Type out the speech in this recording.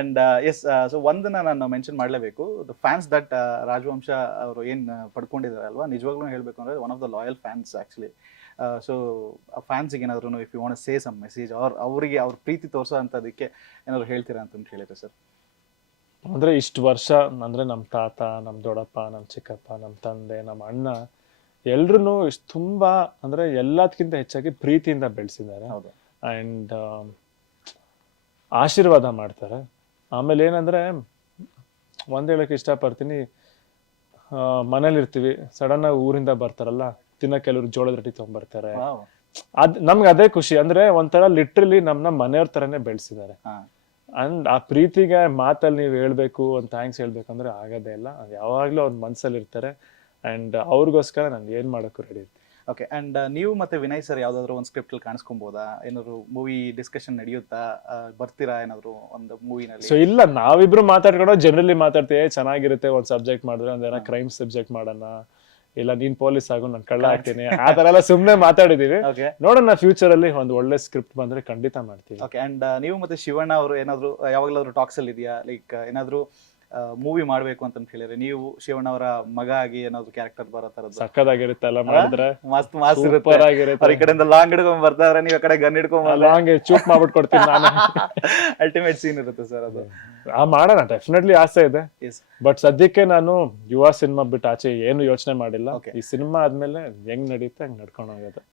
And S, so ಒಂದನ್ನ ನಾನು mention ಮಾಡಲೇಬೇಕು. ದ ಫ್ಯಾನ್ಸ್ ದಟ್ ರಾಜವಂಶ ಅವರು ಏನು ಪಡ್ಕೊಂಡಿದ್ದಾರೆ ಅಲ್ವಾ, ನಿಜವಾಗ್ಲೂ ಹೇಳಬೇಕು ಅಂದರೆ one of the loyal fans actually. So ಆ ಫ್ಯಾನ್ಸಿಗೆ ಏನಾದ್ರು if you want say some message ಅವರಿಗೆ ಅವ್ರ ಪ್ರೀತಿ ತೋರಿಸೋ ಅಂಥದಕ್ಕೆ ಏನಾದ್ರು ಹೇಳ್ತೀರಾ ಅಂತ ಹೇಳಿದ್ರೆ ಸರ್? ಅಂದ್ರೆ ಇಷ್ಟು ವರ್ಷ ಅಂದ್ರೆ ನಮ್ಮ ತಾತ, ನಮ್ಮ ದೊಡ್ಡಪ್ಪ, ನಮ್ಮ ಚಿಕ್ಕಪ್ಪ, ನಮ್ಮ ತಂದೆ, ನಮ್ಮ ಅಣ್ಣ ಎಲ್ರು ತುಂಬಾ ಅಂದ್ರೆ ಎಲ್ಲದಕ್ಕಿಂತ ಹೆಚ್ಚಾಗಿ ಪ್ರೀತಿಯಿಂದ ಬೆಳೆಸಿದ್ದಾರೆ. ಹೌದು. ಅಂಡ್ ಆಶೀರ್ವಾದ ಮಾಡ್ತಾರೆ. ಆಮೇಲೆ ಏನಂದ್ರೆ ಒಂದ್ ಹೇಳಕ್ ಇಷ್ಟಪಡ್ತೀನಿ, ಮನೇಲಿ ಇರ್ತೀವಿ, ಸಡನ್ ಆಗಿ ಊರಿಂದ ಬರ್ತಾರಲ್ಲ, ಕೆಲವರು ಜೋಳದ ರೊಟ್ಟಿ ತಗೊಂಡ್ಬರ್ತಾರೆ. ನಮ್ಗೆ ಅದೇ ಖುಷಿ. ಅಂದ್ರೆ ಒಂಥರ ಲಿಟ್ರಲಿ ನಮ್ನ ಮನೆಯವ್ರ ತರನೇ ಬೆಳೆಸಿದ್ದಾರೆ. ಅಂಡ್ ಆ ಪ್ರೀತಿಗೆ ಮಾತಲ್ಲಿ ನೀವು ಹೇಳ್ಬೇಕು, ಒಂದು ಥ್ಯಾಂಕ್ಸ್ ಹೇಳ್ಬೇಕು ಅಂದ್ರೆ ಆಗೋದೇ ಇಲ್ಲ. ಯಾವಾಗ್ಲೂ ಅವ್ರ ಮನ್ಸಲ್ಲಿ ಇರ್ತಾರೆ. ಅಂಡ್ ಅವ್ರಿಗೋಸ್ಕರ ನಾನು ಏನ್ ಮಾಡೋಕ್ಕೂ ರೆಡಿ ಇರ್ತೀನಿ. ಓಕೆ. ಅಂಡ್ ನೀವು ಮತ್ತೆ ವಿನಯ್ ಸರ್ ಯಾವ್ದಾದ್ರು ಒಂದು ಸ್ಕ್ರಿಪ್ಟ್ ಅಲ್ಲಿ ಕಾಣಿಸ್ಕೊಬೋದಾ? ಏನಾದ್ರು ಮೂವಿ ಡಿಸ್ಕಷನ್ ನಡೆಯುತ್ತಾ? ಬರ್ತೀರಾ ಏನಾದ್ರು ಒಂದು ಮೂವಿನಲ್ಲಿ? ಸೊ ಇಲ್ಲ, ನಾವಿಬ್ರು ಮಾತಾಡ್ಕೊಂಡು ಜನರಲಿ ಮಾತಾಡ್ತೀವಿ, ಚೆನ್ನಾಗಿರುತ್ತೆ ಒಂದ್ ಸಬ್ಜೆಕ್ಟ್ ಮಾಡಿದ್ರೆ, ಒಂದೇನೋ ಕ್ರೈಮ್ ಸಬ್ಜೆಕ್ಟ್ ಮಾಡೋಣ, ಇಲ್ಲ ನೀನ್ ಪೊಲೀಸ್ ಆಗು ನಾನು ಕಳ್ಳ ಆಗ್ತೀನಿ, ಆ ತರ ಎಲ್ಲ ಸುಮ್ನೆ ಮಾತಾಡಿದೀವಿ. ನೋಡೋಣ ಫ್ಯೂಚರ್ ಅಲ್ಲಿ ಒಂದು ಒಳ್ಳೆ ಸ್ಕ್ರಿಪ್ಟ್ ಬಂದ್ರೆ ಖಂಡಿತ ಮಾಡ್ತೀವಿ. ಓಕೆ. ಅಂಡ್ ನೀವು ಮತ್ತೆ ಶಿವಣ್ಣ ಅವರು ಏನಾದ್ರು ಯಾವಾಗ್ಲಾದ್ರು ಟಾಕ್ಸ್ ಅಲ್ಲಿ ಇದೆಯಾ, ಲೈಕ್ ಏನಾದ್ರು ಮೂವಿ ಮಾಡ್ಬೇಕು ಅಂತ ಹೇಳಿದ್ರೆ ನೀವು ಶಿವಣ್ಣ ಅವರ ಮಗ ಆಗಿ ಏನಾದ್ರು ಕ್ಯಾರೆಕ್ಟರ್ ಬರೋ ತರದ್ದು? ಸಕ್ಕದಾಗಿರುತ್ತೆ ಎಲ್ಲ ಮಾಡಿದ್ರೆ, ಮಸ್ತ್ ಮಾಸ್ ಇರುತ್ತೆ. ಈ ಕಡೆಯಿಂದ ಲಾಂಗ್ ಹಿಡ್ಕೊಂಡ್ ಬರ್ತಾರೆ, ನೀವು ಆ ಕಡೆ ಗನ್ ಹಿಡ್ಕೊಂಡ್ ಲಾಂಗ್ ಚೂಪ್ ಮಾಡ್ಬಿಟ್ಟು ಕೊಡ್ತೀನಿ ನಾನು. ಅಲ್ಟಿಮೇಟ್ ಸೀನ್ ಇರುತ್ತೆ ಸರ್ ಅದು. ಮಾಡೋಣ, ಡೆಫಿನೆಟ್ಲಿ ಆಸೆ ಇದೆ. ಬಟ್ ಸದ್ಯಕ್ಕೆ ನಾನು ಯುವ ಸಿನಿಮಾ ಬಿಟ್ಟು ಆಚೆ ಏನು ಯೋಚನೆ ಮಾಡಿಲ್ಲ. ಈ ಸಿನಿಮಾ ಆದ್ಮೇಲೆ ಹೆಂಗ್ ನಡೆಯುತ್ತೆ ಹಂಗ್ ನಡ್ಕೊಂಡು ಹೋಗೋದು.